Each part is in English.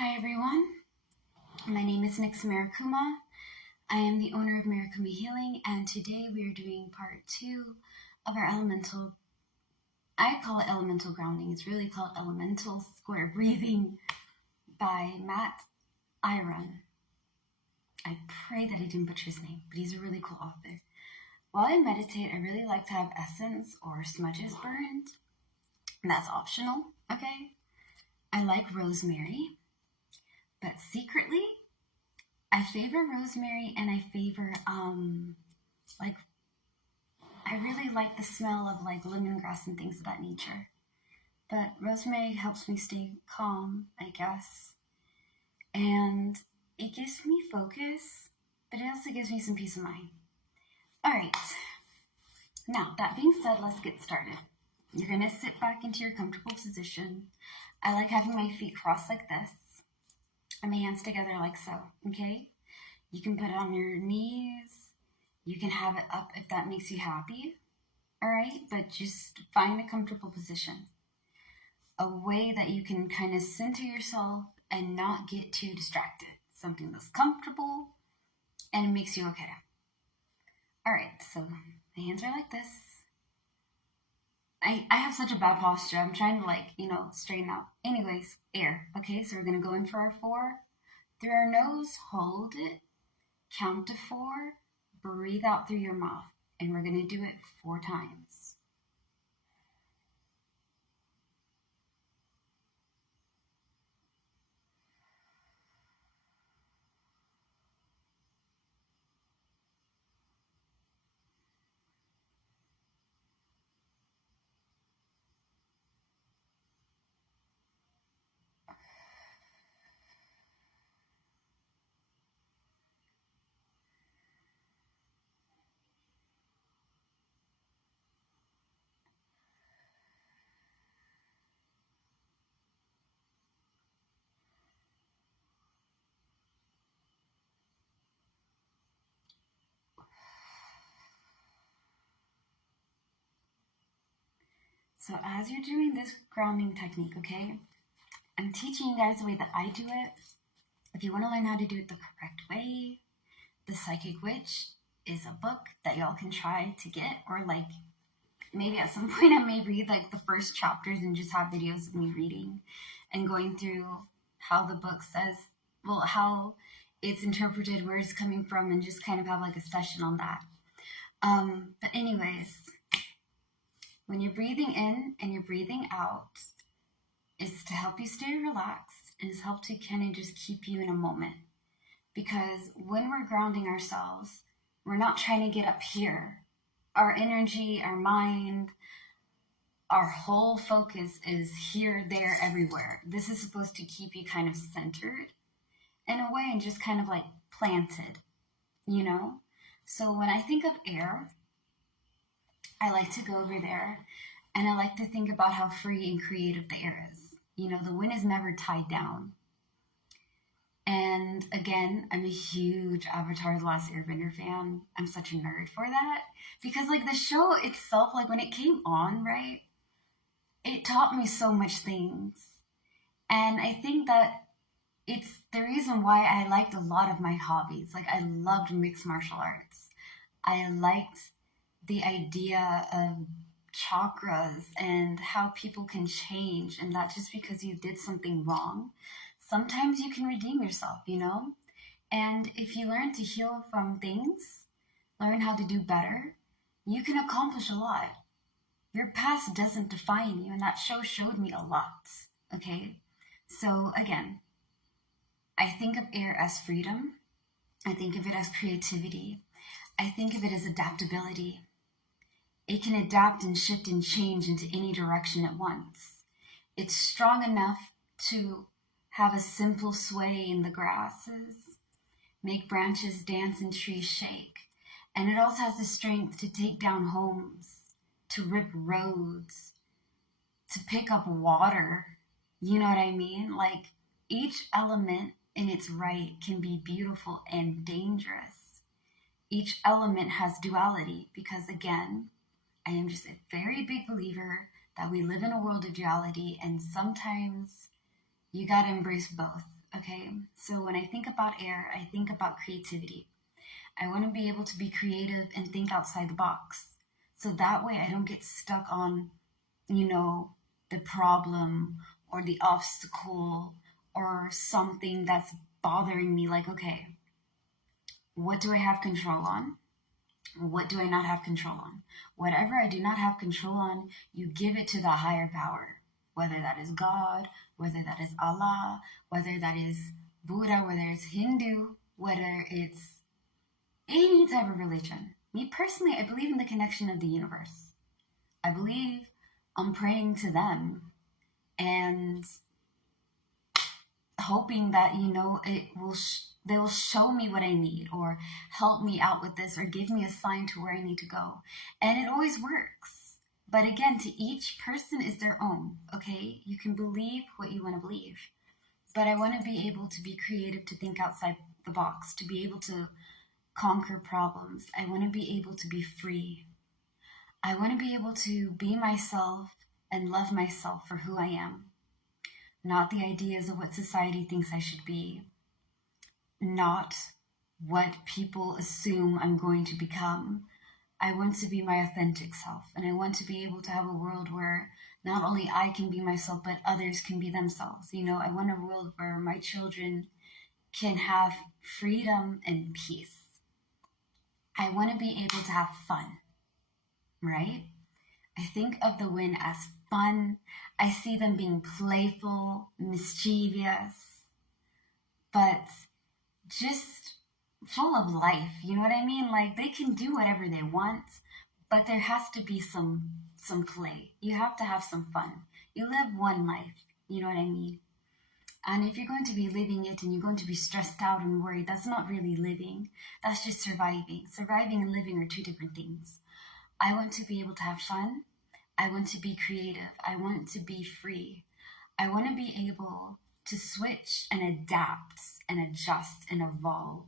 Hi everyone, my name is Nyx Marikuma. I am the owner of Marikuma Healing, and today we are doing part 2 of our elemental, I call it elemental grounding, it's really called elemental square breathing by Matt Iron. I pray that I didn't butcher his name, but he's a really cool author. While I meditate, I really like to have essence or smudges burned. That's optional, okay? I like rosemary. But secretly, I favor rosemary, and I favor, I really like the smell of like lemongrass and things of that nature. But rosemary helps me stay calm, I guess. And it gives me focus, but it also gives me some peace of mind. All right. Now, that being said, let's get started. You're going to sit back into your comfortable position. I like having my feet crossed like this and my hands together like so, okay? You can put it on your knees. You can have it up if that makes you happy, all right? But just find a comfortable position, a way that you can kind of center yourself and not get too distracted. Something that's comfortable and makes you okay. All right, so my hands are like this. I have such a bad posture. I'm trying to straighten out. Anyways, air. Okay, so we're going to go in for our 4. Through our nose, hold it. Count to 4. Breathe out through your mouth. And we're going to do it 4 times. So as you're doing this grounding technique, okay, I'm teaching you guys the way that I do it. If you want to learn how to do it the correct way, The Psychic Witch is a book that y'all can try to get, or maybe at some point I may read the first chapters and just have videos of me reading and going through how the book says, how it's interpreted, where it's coming from, and just kind of have a session on that. But anyways, when you're breathing in and you're breathing out, it's to help you stay relaxed, and it's help to kind of just keep you in a moment. Because when we're grounding ourselves, we're not trying to get up here. Our energy, our mind, our whole focus is here, there, everywhere. This is supposed to keep you kind of centered in a way and just kind of planted, you know? So when I think of air, I like to go over there and I like to think about how free and creative the air is. You know, the wind is never tied down. And again, I'm a huge Avatar: The Last Airbender fan. I'm such a nerd for that. Because the show itself, when it came on, right, it taught me so much things. And I think that it's the reason why I liked a lot of my hobbies. I loved mixed martial arts. I liked the idea of chakras and how people can change, and that just because you did something wrong, sometimes you can redeem yourself, you know? And if you learn to heal from things, learn how to do better, you can accomplish a lot. Your past doesn't define you, and that show showed me a lot, okay? So again, I think of air as freedom. I think of it as creativity. I think of it as adaptability. It can adapt and shift and change into any direction at once. It's strong enough to have a simple sway in the grasses, make branches dance and trees shake. And it also has the strength to take down homes, to rip roads, to pick up water. You know what I mean? Each element in its right can be beautiful and dangerous. Each element has duality because, again, I am just a very big believer that we live in a world of duality, and sometimes you gotta embrace both, Okay, so when I think about air, I think about creativity. I want to be able to be creative and think outside the box. So that way I don't get stuck on, the problem or the obstacle or something that's bothering me. Like, okay, what do I have control on? What do I not have control on? Whatever I do not have control on, you give it to the higher power. Whether that is God, whether that is Allah, whether that is Buddha, whether it's Hindu, whether it's any type of religion. Me personally, I believe in the connection of the universe. I believe I'm praying to them and hoping that, they will show me what I need or help me out with this or give me a sign to where I need to go. And it always works. But again, to each person is their own, okay? You can believe what you want to believe. But I want to be able to be creative, to think outside the box, to be able to conquer problems. I want to be able to be free. I want to be able to be myself and love myself for who I am. Not the ideas of what society thinks I should be. Not what people assume I'm going to become. I want to be my authentic self, and I want to be able to have a world where not only I can be myself, but others can be themselves. I want a world where my children can have freedom and peace. I want to be able to have fun, right? I think of the wind as fun. I see them being playful, mischievous, but just full of life. You know what I mean? Like, they can do whatever they want, but there has to be some play. You have to have some fun. You live one life. You know what I mean? And if you're going to be living it and you're going to be stressed out and worried, that's not really living. That's just surviving. Surviving and living are two different things. I want to be able to have fun. I want to be creative. I want to be free. I want to be able to switch and adapt and adjust and evolve.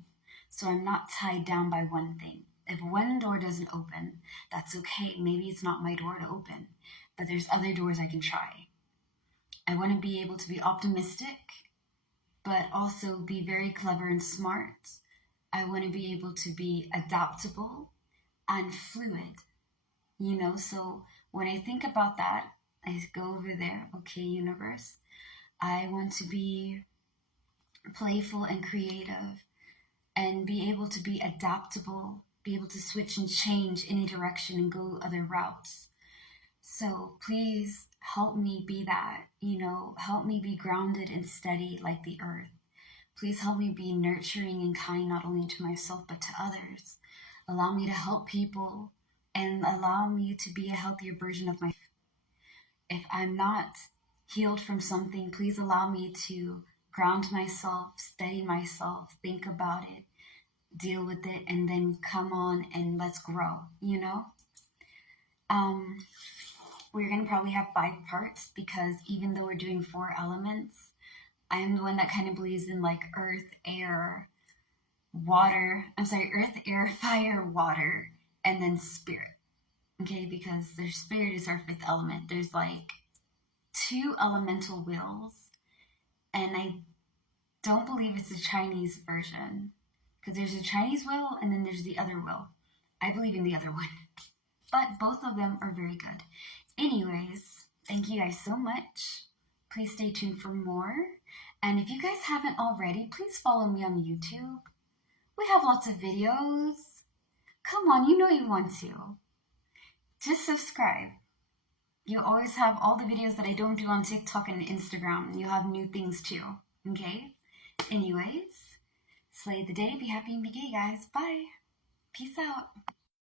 So I'm not tied down by one thing. If one door doesn't open, that's okay. Maybe it's not my door to open, but there's other doors I can try. I want to be able to be optimistic, but also be very clever and smart. I want to be able to be adaptable and fluid, So when I think about that, I go over there, okay, universe, I want to be playful and creative and be able to be adaptable, be able to switch and change any direction and go other routes. So please help me be that, help me be grounded and steady like the earth. Please help me be nurturing and kind, not only to myself, but to others. Allow me to help people and allow me to be a healthier version of myself. If I'm not healed from something, please allow me to ground myself, steady myself, think about it, deal with it, and then come on and let's grow, We're going to probably have 5 parts because even though we're doing 4 elements, I am the one that kind of believes in like earth, air, fire, water, and then spirit. Okay, because their spirit is our 5th element. There's like 2 elemental wheels, and I don't believe it's a Chinese version because there's a Chinese wheel and then there's the other wheel. I believe in the other one, but both of them are very good. Anyways, thank you guys so much. Please stay tuned for more. And if you guys haven't already, please follow me on YouTube. We have lots of videos. Come on, you want to. Just subscribe. You always have all the videos that I don't do on TikTok and Instagram. You have new things too, okay? Anyways, slay the day, be happy and be gay, guys. Bye. Peace out.